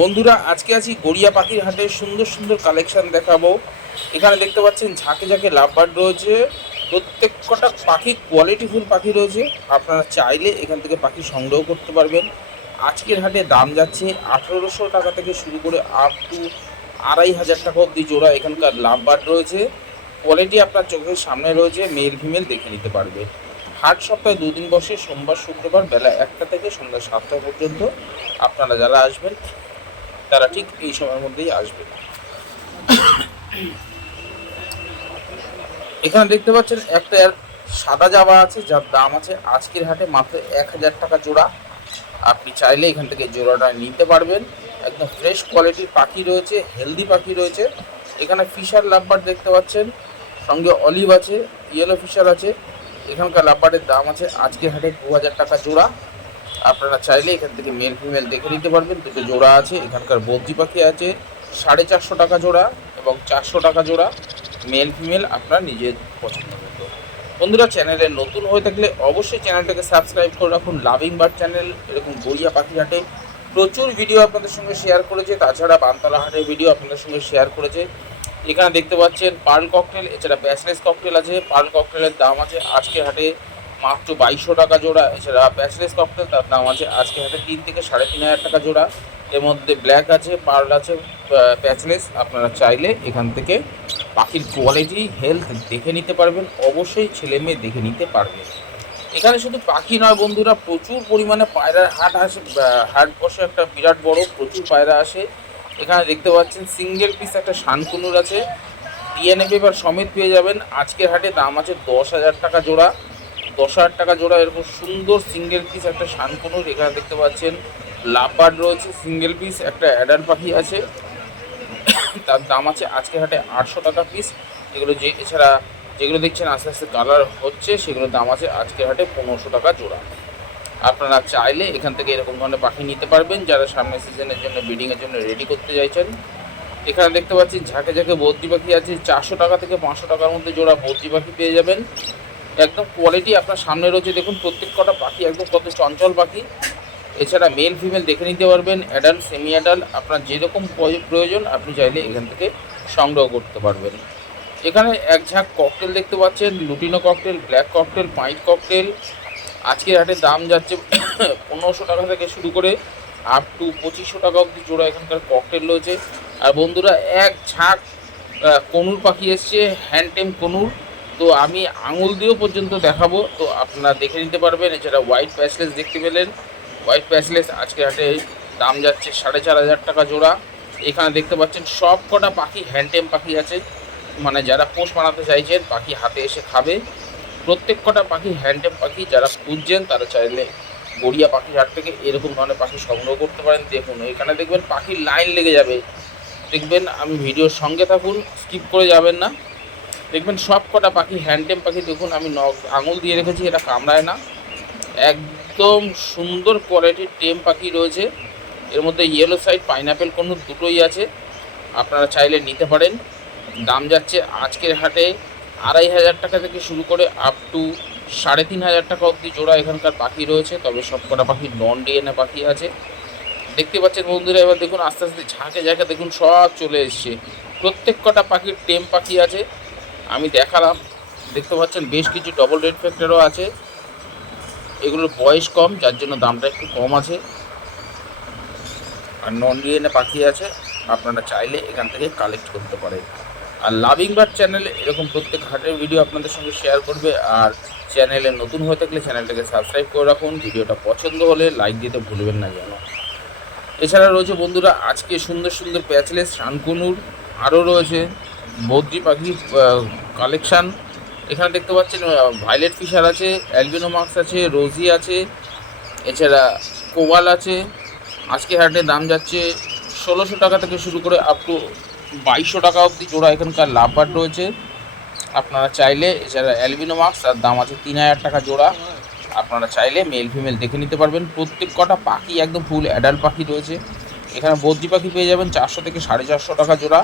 বন্ধুরা আজকে আছি গড়িয়া পাখির হাটে সুন্দর সুন্দর কালেকশন দেখাবো। এখানে দেখতে পাচ্ছেন ঝাঁকে ঝাঁকে লাভবার্ড রয়েছে, প্রত্যেক কটা পাখি কোয়ালিটিফুল পাখি রয়েছে। আপনারা চাইলে এখান থেকে পাখি সংগ্রহ করতে পারবেন। আজকের হাটে দাম যাচ্ছে 1800 টাকা থেকে শুরু করে আপ টু 2500 টাকা অবধি জোড়া এখানকার লাভবার্ড রয়েছে। কোয়ালিটি আপনার চোখের সামনে রয়েছে, মেল ফিমেল দেখে নিতে পারবে। হাট সপ্তাহে দুদিন বসে, সোমবার শুক্রবার বেলা 1টা থেকে সন্ধ্যা 7টা পর্যন্ত। আপনারা যারা আসবেন তারা ঠিক এই সময়ের মধ্যেই আসবে। এখানে দেখতে পাচ্ছেন একটা সাদা জাবা আছে, যার দাম আছে আজকের হাটে মাত্র 1000 টাকা জোড়া। আপনি চাইলে এখান থেকে জোড়াটা নিতে পারবেন। একদম ফ্রেশ কোয়ালিটির পাখি রয়েছে, হেলদি পাখি রয়েছে। এখানে ফিশার লাভবার্ড দেখতে পাচ্ছেন, সঙ্গে অলিভ আছে, ইয়েলো ফিশার আছে। এখানকার লাভবার্ডের দাম আছে আজকের হাটে 2000 টাকা জোড়া। আপনারা চাইলে এখান থেকে মেল ফিমেল দেখে নিতে পারবেন। দুটো জোড়া আছে। এখানকার বদ্রি পাখি আছে 450 টাকা জোড়া এবং 400 টাকা জোড়া, মেল ফিমেল আপনার নিজের পছন্দ মতো। বন্ধুরা, চ্যানেলে নতুন হয়ে থাকলে অবশ্যই চ্যানেলটাকে সাবস্ক্রাইব করে রাখুন। লাভিং বার্ড চ্যানেল এরকম গড়িয়া পাখি হাটে প্রচুর ভিডিও আপনাদের সঙ্গে শেয়ার করেছে, তাছাড়া বানতলা হাটের ভিডিও আপনাদের সঙ্গে শেয়ার করেছে। এখানে দেখতে পাচ্ছেন পার্ল ককটেল, এছাড়া ব্যাচলেস ককটেল আছে। পার্ল ককটেলের দাম আছে আজকে হাটে মাত্র 2200 টাকা জোড়া। এছাড়া ব্যাচলেস ককটেল, তার দাম আছে আজকে হাটে 3 থেকে 3500 টাকা জোড়া। এর মধ্যে ব্ল্যাক আছে, পার্ল আছে, ব্যাচলেস। আপনারা চাইলে এখান থেকে পাখির কোয়ালিটি হেলথ দেখে নিতে পারবেন। অবশ্যই ছেলে মেয়ে দেখে নিতে পারবেন। এখানে শুধু পাখি নয় বন্ধুরা, প্রচুর পরিমাণে পায়রার হাট আসে, হাট বসে একটা বিরাট বড়, প্রচুর পায়রা আসে। এখানে দেখতে পাচ্ছেন সিঙ্গেল পিস একটা শানকুনুর আছে, ডিএনএ পেপার সমেত পেয়ে যাবেন। আজকের হাটে দাম আছে 10,000 টাকা জোড়া। 10,000 টাকা জোড়া এরকম সুন্দর সিঙ্গেল পিস একটা শানকুনুর। এখানে দেখতে পাচ্ছেন লাভবার্ড রয়েছে সিঙ্গেল পিস, একটা অ্যাডার পাখি আছে, তার দাম আছে আজকের হাটে 800 টাকা পিস। এগুলো এছাড়া যেগুলো দেখছেন আস্তে আস্তে কালার হচ্ছে, সেগুলোর দাম আছে আজকের হাটে 1500 টাকা জোড়া। আপনারা চাইলে এখান থেকে এরকম ধরনের পাখি নিতে পারবেন যারা সামনের সিজনের জন্য ব্রিডিংয়ের জন্য রেডি করতে চাইছেন। এখানে দেখতে পাচ্ছি ঝাঁকে ঝাঁকে বদ্রি পাখি আছে, 400 টাকা থেকে 500 টাকার মধ্যে জোড়া বদ্রি পাখি পেয়ে যাবেন। একদম কোয়ালিটি আপনার সামনে রয়েছে, দেখুন প্রত্যেক কটা পাখি একদম কত চঞ্চল পাখি। এছাড়া মেল ফিমেল দেখে নিতে পারবেন, অ্যাডাল্ট সেমি অ্যাডাল্ট আপনার যেরকম প্রয়োজন আপনি চাইলে এখান থেকে সংগ্রহ করতে পারবেন। এখানে এক ঝাঁক ককটেল দেখতে পাচ্ছেন, lutino cockatiel, black cockatiel, pied cockatiel. আজকের হাটে দাম যাচ্ছে 1500 টাকা থেকে শুরু করে আপ টু 2500 টাকা অবধি জোড়া এখানকার ককটেল রয়েছে। আর বন্ধুরা, এক ঝাঁক কনুর পাখি এসছে, হ্যান্ডটেম কনুর। তো আমি আঙুল দিয়েও পর্যন্ত দেখাবো, তো আপনারা দেখে নিতে পারবেন। এছাড়া হোয়াইট প্যাসলেস দেখতে পেলেন, হোয়াইট প্যাসলেস আজকের হাটে দাম যাচ্ছে 4500 টাকা জোড়া। এখানে দেখতে পাচ্ছেন সব কটা পাখি হ্যান্ডটেম পাখি আছে, মানে যারা পোষ বানাতে চাইছেন, পাখি হাতে এসে খাবে। প্রত্যেক কটা পাখি হ্যান্ডটেম পাখি, যারা খুঁজছেন তারা চাইলে গড়িয়া পাখির হাট থেকে এরকম ধরনের পাখি সংগ্রহ করতে পারেন। দেখুন এখানে দেখবেন পাখির লাইন লেগে যাবে, দেখবেন। আমি ভিডিওর সঙ্গে থাকুন, স্কিপ করে যাবেন না। দেখবেন সব কটা পাখি হ্যান্ডটেম পাখি। দেখুন আমি আঙুল দিয়ে রেখেছি, এটা কামড়ায় না। একদম সুন্দর কোয়ালিটির টেম পাখি রয়েছে। এর মধ্যে ইয়েলো সাইড, পাইনাপেল কোনো দুটোই আছে। আপনারা চাইলে নিতে পারেন। দাম যাচ্ছে আজকের হাটে 2500 টাকা থেকে শুরু করে আপ টু 3500 টাকা অবধি জোড়া এখানকার পাখি রয়েছে। তবে সব কটা পাখি নন ডিএনএ পাখি আছে, দেখতে পাচ্ছেন বন্ধুরা। এবার দেখুন আস্তে আস্তে ঝাঁকে ঝাঁকে দেখুন সব চলে এসছে। প্রত্যেক কটা পাখির টেম পাখি আছে, আমি দেখালাম। দেখতে পাচ্ছেন বেশ কিছু ডবল রেড ফ্যাক্টরও আছে। এগুলোর বয়স কম, যার জন্য দামটা একটু কম আছে। আর নন ডিএনএ পাখি আছে, আপনারা চাইলে এখান থেকে কালেক্ট করতে পারেন। আর লাভিং বার্ড চ্যানেলে এরকম প্রত্যেক হাটের ভিডিও আপনাদের সঙ্গে শেয়ার করবে। আর চ্যানেলে নতুন হয়ে থাকলে চ্যানেলটাকে সাবস্ক্রাইব করে রাখুন। ভিডিওটা পছন্দ হলে লাইক দিতে ভুলবেন না যেন। এছাড়া রয়েছে বন্ধুরা আজকে সুন্দর সুন্দর প্যাচলেস শানকুনুর, আরও রয়েছে বদ্রি পাখির কালেকশান। এখানে দেখতে পাচ্ছেন ভায়োলেট ফিশার আছে, অ্যালবিনো মার্কস আছে, রোজি আছে, এছাড়া কোবাল আছে। আজকে হাটে দাম যাচ্ছে 1600 টাকা থেকে শুরু করে আপ টু 2200 টাকা অবধি জোড়া এখানকার লাভবার্ড রয়েছে। আপনারা চাইলে, এছাড়া অ্যালবিনো মার্কস, তার দাম আছে 3000 টাকা জোড়া। আপনারা চাইলে মেল ফিমেল দেখে নিতে পারবেন। প্রত্যেক কটা পাখি একদম ফুল অ্যাডাল্ট পাখি রয়েছে। এখানে বদ্রি পাখি পেয়ে যাবেন 400 থেকে 450 টাকা জোড়া।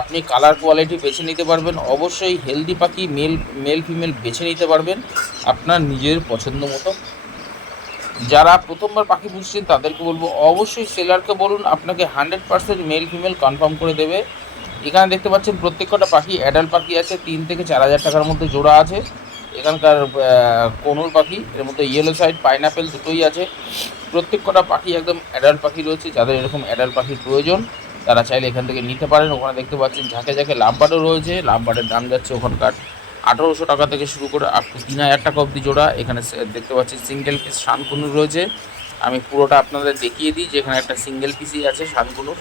আপনি কালার কোয়ালিটি বেছে নিতে পারবেন। অবশ্যই হেলদি পাখি মেল ফিমেল বেছে নিতে পারবেন আপনার নিজের পছন্দ মতো। যারা প্রথমবার পাখি পুষছেন তাদেরকে বলবো অবশ্যই সেলারকে বলুন, আপনাকে 100% মেল ফিমেল কনফার্ম করে দেবে। এখানে দেখতে পাচ্ছেন প্রত্যেক কটা পাখি অ্যাডাল্ট পাখি আছে, 3 থেকে 4 হাজার টাকার মধ্যে জোড়া আছে। এখানকার কোনুর পাখি, এর মধ্যে ইয়েলো সাইড পাইনাপেল দুটোই আছে। প্রত্যেক কটা পাখি একদম অ্যাডাল্ট পাখি রয়েছে। যাদের এরকম অ্যাডাল্ট পাখির প্রয়োজন তারা চাইলে এখান থেকে নিতে পারেন। ওখানে দেখতে পাচ্ছেন ঝাঁকে ঝাঁকে লাভবার্ডও রয়েছে। লাভবার্ডের দাম যাচ্ছে ওখানকার 1800 টাকা থেকে শুরু করে আপ টু 3000 টাকা অবধি জোড়া। এখানে দেখতে পাচ্ছি সিঙ্গেল পিস শানকুনুর রয়েছে। আমি পুরোটা আপনাদের দেখিয়ে দিই, যেখানে একটা সিঙ্গেল পিসই আছে শানকুনুর।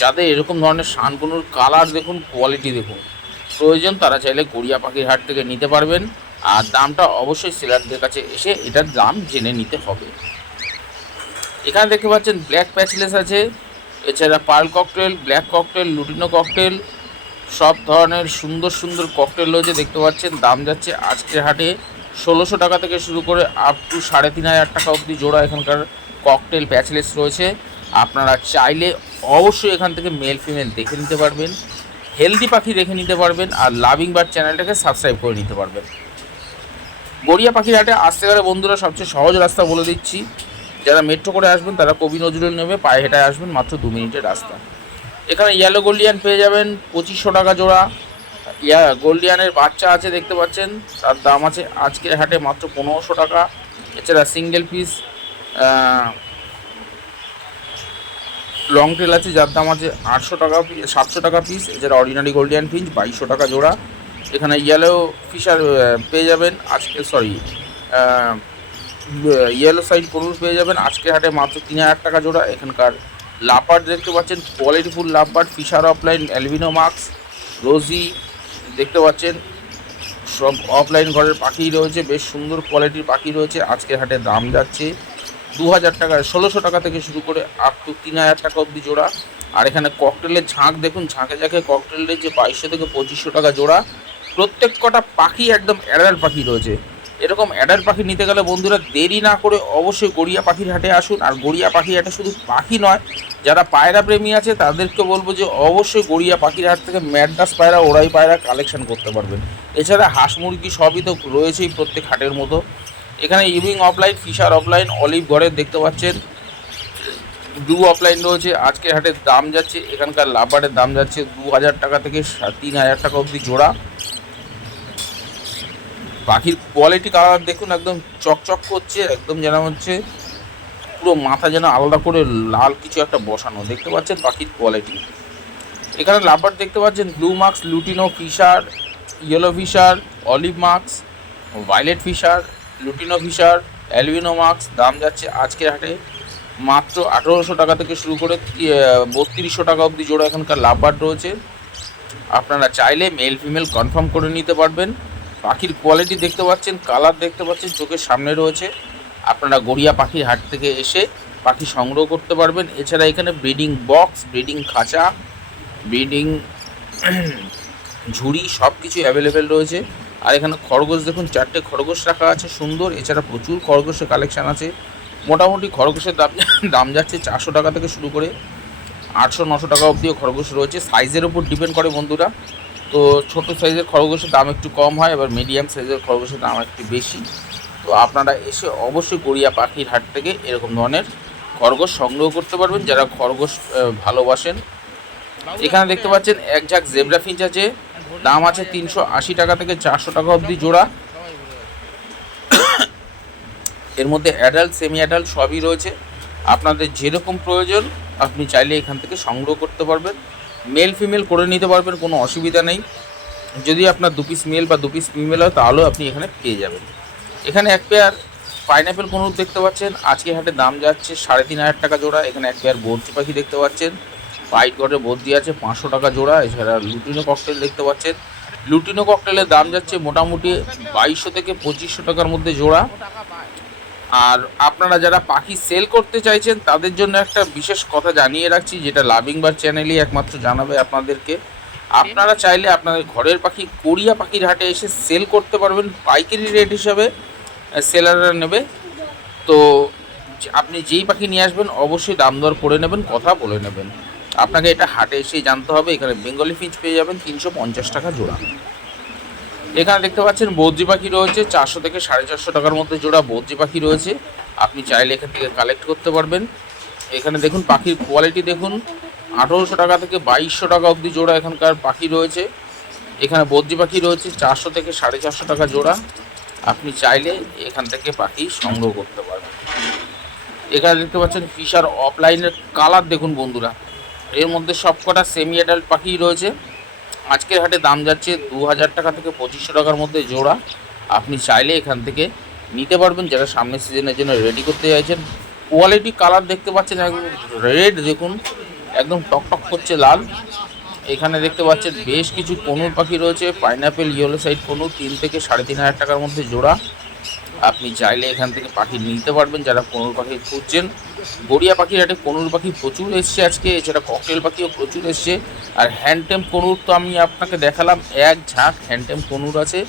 যাদের এরকম ধরনের শানকুনুর কালার দেখুন, কোয়ালিটি দেখুন, প্রয়োজন তারা চাইলে গড়িয়া পাখির হাট থেকে নিতে পারবেন। আর দামটা অবশ্যই সেলারদের কাছে এসে এটার দাম জেনে নিতে হবে। এখানে দেখতে পাচ্ছেন ব্ল্যাক প্যাচলেস আছে, এছাড়া pearl cockatiel, black cockatiel, lutino cockatiel, সব ধরনের সুন্দর সুন্দর ককটেল রয়েছে। দেখতে পাচ্ছেন দাম যাচ্ছে আজকের হাটে 1600 টাকা থেকে শুরু করে আপ টু 3500 টাকা অবধি জোড়া এখানকার ককটেল প্যাচলেস রয়েছে। আপনারা চাইলে অবশ্যই এখান থেকে মেল ফিমেল দেখে নিতে পারবেন, হেলদি পাখি দেখে নিতে পারবেন, আর লাভিং বার্ড চ্যানেলটাকে সাবস্ক্রাইব করে নিতে পারবেন। গড়িয়া পাখির হাটে আসতে গেলে বন্ধুরা সবচেয়ে সহজ রাস্তা বলে দিচ্ছি, যারা মেট্রো করে আসবেন তারা কবি নজরুল নেমে পায়ে হেঁটে আসবেন, মাত্র 2 মিনিটের রাস্তা। এখানে ইয়েলো গোল্ডিয়ান পেয়ে যাবেন 2500 টাকা জোড়া। গোল্ডিয়ানের বাচ্চা আছে দেখতে পাচ্ছেন, তার দাম আছে আজকের হাটে মাত্র 1500 টাকা। এছাড়া সিঙ্গেল পিস লং টেল আছে, যার দাম আছে 800 টাকা, 700 টাকা পিস। এছাড়া অর্ডিনারি গোল্ডিয়ান ফিঞ্চ 2200 টাকা জোড়া। এখানে ইয়েলো ফিশার পেয়ে যাবেন আজকে, ইয়েলো সাইড করুন পেয়ে যাবেন আজকের হাটে মাত্র 3000 টাকা জোড়া। এখানকার লাভবার্ড দেখতে পাচ্ছেন কোয়ালিটিফুল লাভবার্ড, ফিশার অফলাইন, অ্যালবিনো মার্কস, রোজি দেখতে পাচ্ছেন, সব অফলাইন ঘরের পাখি রয়েছে, বেশ সুন্দর কোয়ালিটির পাখি রয়েছে। আজকের হাটে দাম যাচ্ছে 2000 টাকা, 1600 টাকা থেকে শুরু করে আপ টু 3000 টাকা অবধি জোড়া। আর এখানে ককটেলের ঝাঁক দেখুন, ঝাঁকে ঝাঁকে ককটেলের যে 2200 থেকে 2500 টাকা জোড়া। প্রত্যেক কটা পাখি একদম অ্যাডাল্ট পাখি রয়েছে। এরকম অ্যাডাল্ট পাখি নিতে গেলে বন্ধুরা দেরি না করে অবশ্যই গড়িয়া পাখির হাটে আসুন। আর গড়িয়া পাখির হাটে শুধু পাখি নয়, যারা পায়রা প্রেমী আছে তাদেরকে বলবো যে অবশ্যই গড়িয়া পাখির হাট থেকে ম্যাড্রাস পায়রা, ওরাই পায়রা কালেকশন করতে পারবেন। এছাড়া হাঁস মুরগি সবই তো রয়েছেই প্রত্যেক হাটের মতো। এখানে ইভিং অফলাইন, ফিশার অফলাইন, অলিভ ঘরের দেখতে পাচ্ছেন ব্লু অফলাইন রয়েছে। আজকের হাটের দাম যাচ্ছে এখানকার লাভবার্ডের দাম যাচ্ছে 2000 টাকা থেকে 3000 টাকা অবধি জোড়া। পাখির কোয়ালিটি কালার দেখুন, একদম চকচক করছে, একদম যেন হচ্ছে পুরো মাথা যেন আলাদা করে লাল কিছু একটা বসানো। দেখতে পাচ্ছেন পাখির কোয়ালিটি। এখানে লাভবার্ড দেখতে পাচ্ছেন blue marks, lutino fischer, yellow fischer, olive marks, violet fischer, lutino fischer, albino marks. দাম যাচ্ছে আজকের হাটে মাত্র 1800 টাকা থেকে শুরু করে 3200 টাকা অবধি জোড়া এখানকার লাভবার্ড রয়েছে। আপনারা চাইলে মেল ফিমেল কনফার্ম করে নিতে পারবেন। পাখির কোয়ালিটি দেখতে পাচ্ছেন, কালার দেখতে পাচ্ছেন, চোখের সামনে রয়েছে। আপনারা গড়িয়া পাখির হাট থেকে এসে পাখি সংগ্রহ করতে পারবেন। এছাড়া এখানে ব্রিডিং বক্স, ব্রিডিং খাঁচা, ব্রিডিং ঝুড়ি সব কিছু অ্যাভেলেবেল রয়েছে। আর এখানে খরগোশ দেখুন, 4টে খরগোশ রাখা আছে সুন্দর। এছাড়া প্রচুর খরগোশের কালেকশান আছে। মোটামুটি খরগোশের দাম যাচ্ছে 400 টাকা থেকে শুরু করে 800-900 টাকা অবধিও খরগোশ রয়েছে। সাইজের উপর ডিপেন্ড করে বন্ধুরা। তো ছোটো সাইজের খরগোশের দাম একটু কম হয়, এবার মিডিয়াম সাইজের খরগোশের দাম একটু বেশি। তো আপনারা এসে অবশ্যই গড়িয়া পাখির হাট থেকে এরকম ধরনের খরগোশ সংগ্রহ করতে পারবেন যারা খরগোশ ভালোবাসেন। এখানে দেখতে পাচ্ছেন এক ঝাঁক জেব্রা ফিঞ্চ আছে, দাম আছে 380 টাকা থেকে 400 টাকা অবধি জোড়া। এর মধ্যে অ্যাডাল্ট, সেমি অ্যাডাল্ট সবই রয়েছে। আপনাদের যেরকম প্রয়োজন আপনি চাইলে এখান থেকে সংগ্রহ করতে পারবেন। মেল ফিমেল করে নিতে পারবেন, কোনো অসুবিধা নেই। যদি আপনার 2 পিস মেল বা 2 পিস ফিমেল হয় তাহলেও আপনি এখানে পেয়ে যাবেন। এখানে এক পেয়ার পাইনাপেল কোনুর দেখতে পাচ্ছেন, আজকে হাটে দাম যাচ্ছে 3500 টাকা জোড়া। এখানে এক পেয়ার বর্জি পাখি দেখতে পাচ্ছেন, হোয়াইট গটের বর্জি আছে 500 টাকা জোড়া। এছাড়া লুটিনো ককটেল দেখতে পাচ্ছেন, লুটিনো ককটেলের দাম যাচ্ছে মোটামুটি 2200 থেকে 2500 টাকার মধ্যে জোড়া। আর আপনারা যারা পাখি সেল করতে চাইছেন তাদের জন্য একটা বিশেষ কথা জানিয়ে রাখছি, যেটা লাভিং বার্ড চ্যানেলই একমাত্র জানাবে আপনাদেরকে। আপনারা চাইলে আপনাদের ঘরের পাখি গড়িয়া পাখির হাটে এসে সেল করতে পারবেন, পাইকারি রেট হিসাবে সেলাররা নেবে। তো আপনি যেই পাখি নিয়ে আসবেন অবশ্যই দাম দর করে নেবেন, কথা বলে নেবেন। আপনাকে এটা হাটে এসেই জানতে হবে। এখানে বেঙ্গলি ফিঞ্চ পেয়ে যাবেন 350 টাকা জোড়া। এখানে দেখতে পাচ্ছেন বদ্রি পাখি রয়েছে 400 থেকে 450 টাকার মধ্যে জোড়া বদ্রি পাখি রয়েছে। আপনি চাইলে এখান থেকে কালেক্ট করতে পারবেন। এখানে দেখুন পাখির কোয়ালিটি দেখুন, 1800 টাকা থেকে 2200 টাকা অবধি জোড়া এখানকার পাখি রয়েছে। এখানে বদ্রি পাখি রয়েছে 400 থেকে 450 টাকা জোড়া। আপনি চাইলে এখান থেকে পাখি সংগ্রহ করতে পারবেন। এখানে দেখতে পাচ্ছেন ফিশার অফলাইনের কালার দেখুন বন্ধুরা, এর মধ্যে সবকটা সেমি অ্যাডাল্ট পাখি রয়েছে। আজকের হাটে দাম যাচ্ছে 2000 টাকা থেকে 2500 টাকার মধ্যে জোড়া। আপনি চাইলে এখান থেকে নিতে পারবেন যারা সামনের সিজনের জন্য রেডি করতে চাইছেন। কোয়ালিটি কালার দেখতে পাচ্ছেন একদম রেড, দেখুন একদম টকটক করছে লাল। এখানে দেখতে পাচ্ছেন বেশ কিছু কনুর পাখি রয়েছে, পাইনাপেল ইয়েলো সাইড কনুর 3 থেকে 3500 টাকার মধ্যে জোড়া। আপনি চাইলে এখান থেকে পাখি নিতে পারবেন যারা কনুর পাখি খুঁজছেন। গড়িয়া পাখির হাটে কনুর পাখি প্রচুর এসছে আজকে, এছাড়া ককটেল পাখিও প্রচুর এসছে। আর হ্যান্ডটেম কনুর তো আমি আপনাকে দেখালাম, এক ঝাঁক হ্যান্ডটেম কনুর আছে।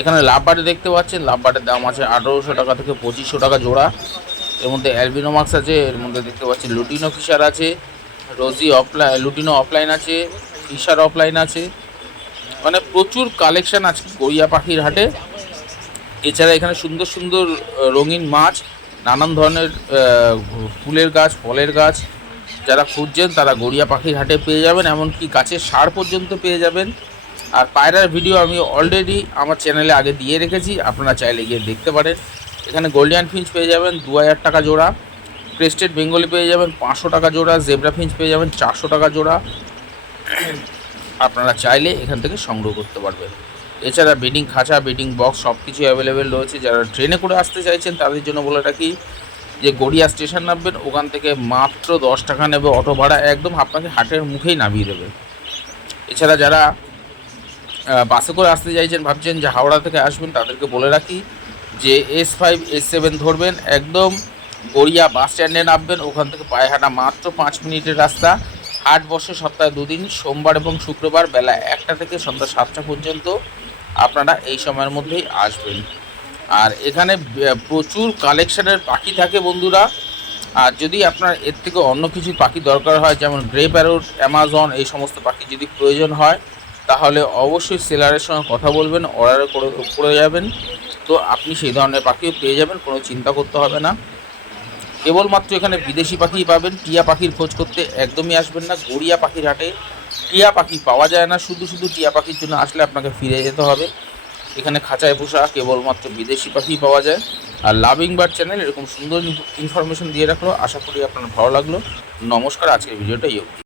এখানে লাভবার্ডে দেখতে পাচ্ছেন, লাভবার্ডের দাম আছে 1800 টাকা থেকে 2500 টাকা জোড়া। এর মধ্যে অ্যালবিনোমাক্স আছে, এর মধ্যে দেখতে পাচ্ছি লুটিনো ফিশার আছে, রোজি অফলাইন, লুটিনো অফলাইন আছে, ফিশার অফলাইন আছে। মানে প্রচুর কালেকশন আছে গড়িয়া পাখির হাটে। এছাড়া এখানে সুন্দর সুন্দর রঙিন মাছ, নানান ধরনের ফুলের গাছ, ফলের গাছ যারা খুঁজছেন তারা গড়িয়া পাখির হাটে পেয়ে যাবেন। এমনকি গাছের সার পর্যন্ত পেয়ে যাবেন। আর পায়রার ভিডিও আমি অলরেডি আমার চ্যানেলে আগে দিয়ে রেখেছি, আপনারা চাইলে গিয়ে দেখতে পারেন। এখানে গোল্ডিয়ান ফিঞ্চ পেয়ে যাবেন 2000 টাকা জোড়া, ক্রেস্টেড বেঙ্গলি পেয়ে যাবেন 500 টাকা জোড়া, জেব্রা ফিঞ্চ পেয়ে যাবেন 400 টাকা জোড়া। আপনারা চাইলে এখান থেকে সংগ্রহ করতে পারবেন। এছাড়া বেডিং খাঁচা, বেডিং বক্স সব কিছু অ্যাভেলেবেল রয়েছে। যারা ট্রেনে করে আসতে চাইছেন তাদের জন্য বলে রাখি যে গড়িয়া স্টেশন নামবেন, ওখান থেকে মাত্র 10 টাকা নেবে অটো ভাড়া, একদম আপনাকে হাটের মুখেই নামিয়ে দেবে। এছাড়া যারা বাসে করে আসতে চাইছেন, ভাবছেন যে হাওড়া থেকে আসবেন, তাদেরকে বলে রাখি যে S5 S7 ধরবেন, একদম গড়িয়া বাস স্ট্যান্ডে নামবেন, ওখান থেকে পায়ে হাঁটা মাত্র 5 মিনিটের রাস্তা। হাট বসে সপ্তাহে 2 দিন, সোমবার এবং শুক্রবার বেলা 1টা থেকে সন্ধ্যা 7টা পর্যন্ত। আপনারা এই সময়ের মধ্যেই আসবেন। আর এখানে প্রচুর কালেকশানের পাখি থাকে বন্ধুরা। আর যদি আপনার এর থেকে অন্য কিছু পাখি দরকার হয়, যেমন গ্রে প্যারট, অ্যামাজন, এই সমস্ত পাখি যদি প্রয়োজন হয়, তাহলে অবশ্যই সেলারের সঙ্গে কথা বলবেন, অর্ডার করে যাবেন। তো আপনি সেই ধরনের পাখিও পেয়ে যাবেন, কোনো চিন্তা করতে হবে না। কেবলমাত্র এখানে বিদেশি পাখি পাবেন, টিয়া পাখির খোঁজ করতে একদমই আসবেন না। গড়িয়া পাখির হাটে টিয়া পাখি পাওয়া যায় না, শুধু শুধু টিয়া পাখির জন্য আসলে আপনাকে ফিরে যেতে হবে। এখানে খাঁচায় পোষা কেবলমাত্র বিদেশি পাখি পাওয়া যায়। আর লাভিং বার্ড চ্যানেল এরকম সুন্দর ইনফরমেশন দিয়ে রাখলো। আশা করি আপনার ভালো লাগলো। নমস্কার, আজকের ভিডিওটা